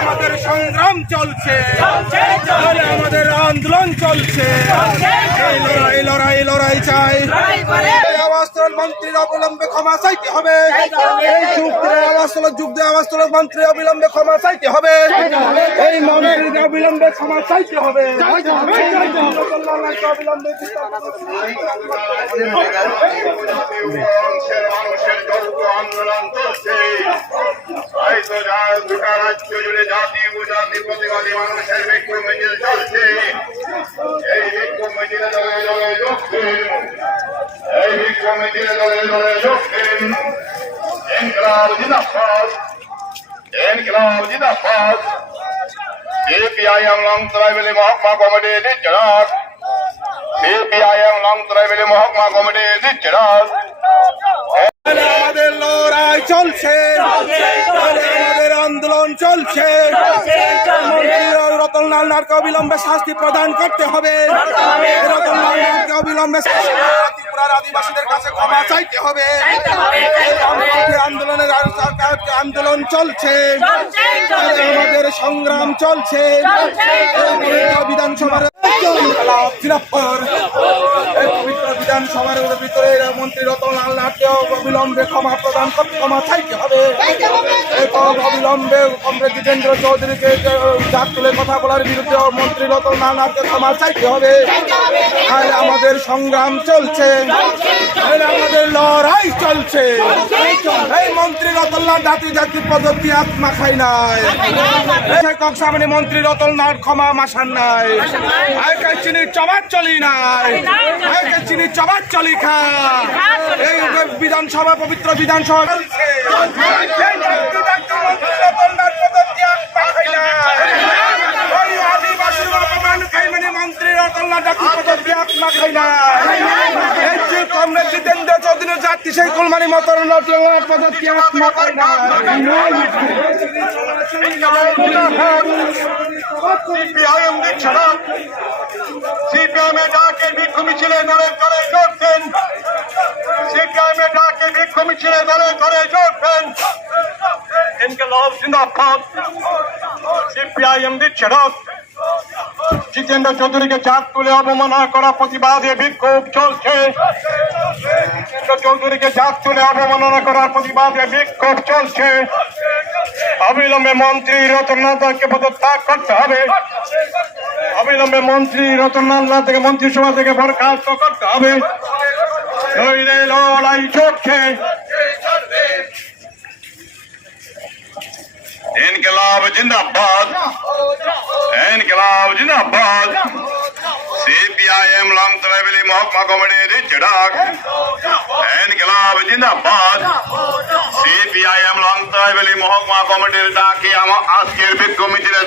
আমাদের সংগ্রাম চলছে। আমাদের আন্দোলন চলছে। এই লড়াই লড়াই লড়াই চাই। আওয়াজ মন্ত্রীর অবিলম্বে ক্ষমা চাইতে হবে। এই যুগ আওয়াজ যুগ দিয়ে তোলার মন্ত্রী অবিলম্বে ক্ষমা চাইতে হবে। এই মন্ত্রীকে অবিলম্বে ক্ষমা চাইতে হবে। অবিলম্বে মানুষের বিক্ষোভ মিছিল চলছে এই বিক্ষোভ মিছিলে দলে দলে দিন এই বিক্ষোভ মিছিলে দলে দলে দিন ইনকলাব জিন্দাবাদ ইনকলাব জিন্দাবাদ সিপিআইএম লং ট্রাইবেলি মহকুমা কমিটি দিচ্ছরাজ সিপিআইএম লং ট্রাইবেলি মহকুমা কমিটি তাহলে আমাদের লড়াই চলছে আন্দোলন চলছে। রতনলাল নারকে অবিলম্বে শাস্তি প্রদান করতে হবে। রতনলাল নারকে অবিলম্বে ত্রিপুরার আদিবাসীদের কাছে ক্ষমা চাইতে হবে। আন্দোলনের আন্দোলন চলছে। আমাদের সংগ্রাম চলছে। বিধানসভার পবিত্র বিধানসভার ভিতরে মন্ত্রী রতনলাল নাথকে অবিলম্বে ক্ষমা প্রদান করতে ক্ষমা চাইতে হবে। অবিলম্বে কমরেড জিতেন্দ্র চৌধুরীকে ডাক তুলে কথা বলার বিরুদ্ধে মন্ত্রী রতনলাল নাথকে ক্ষমা চাইতে হবে। আর আমাদের সংগ্রাম চলছে। আমাদের লড়াই চলছে। এই মন্ত্রী রতনলাল জাতি জাতি পদ্ধতি আত্মা খাই নাই। কক্সামনি মন্ত্রী রতনলাল ক্ষমা মাসান নাই। চিনির চবাত চলি নাই। আজকে চিনির চবাত চলি খা। এই বিধানসভা, পবিত্র বিধানসভা চলছে। জাতি জাতি মন্ত্রী রতনলাল পদ্ধতি অপমান খাইমানি জিতেন্দ্র চৌধুরীকে চাক তুলে অবমাননা করা প্রতিবাদে বিক্ষোভ চলছে চৌধুরীকে চাক তুলে অবমাননা করার প্রতিবাদে বিক্ষোভ চলছে অবিলম্বে মন্ত্রী রতনলাল দাসকে পদত্যাগ করতে হবে অবিলম্বে মন্ত্রী রতনলাল দাস থেকে মন্ত্রিসভা থেকে বরখাস্ত করতে হবে লড়াই চলছে ইনকলাব জিন্দাবাদ ইনকলাব জিন্দাবাদ সিপিআইএম লং ট্রাইবেলি মহকুমা কমিটি দিচ্ছে ডাক ইনকলাব জিন্দাবাদ সিপিআইএম লং ট্রাইবেলি মহকুমা কমিটির ডাকে আমার আজকের বিক্ষোভ মিছিলে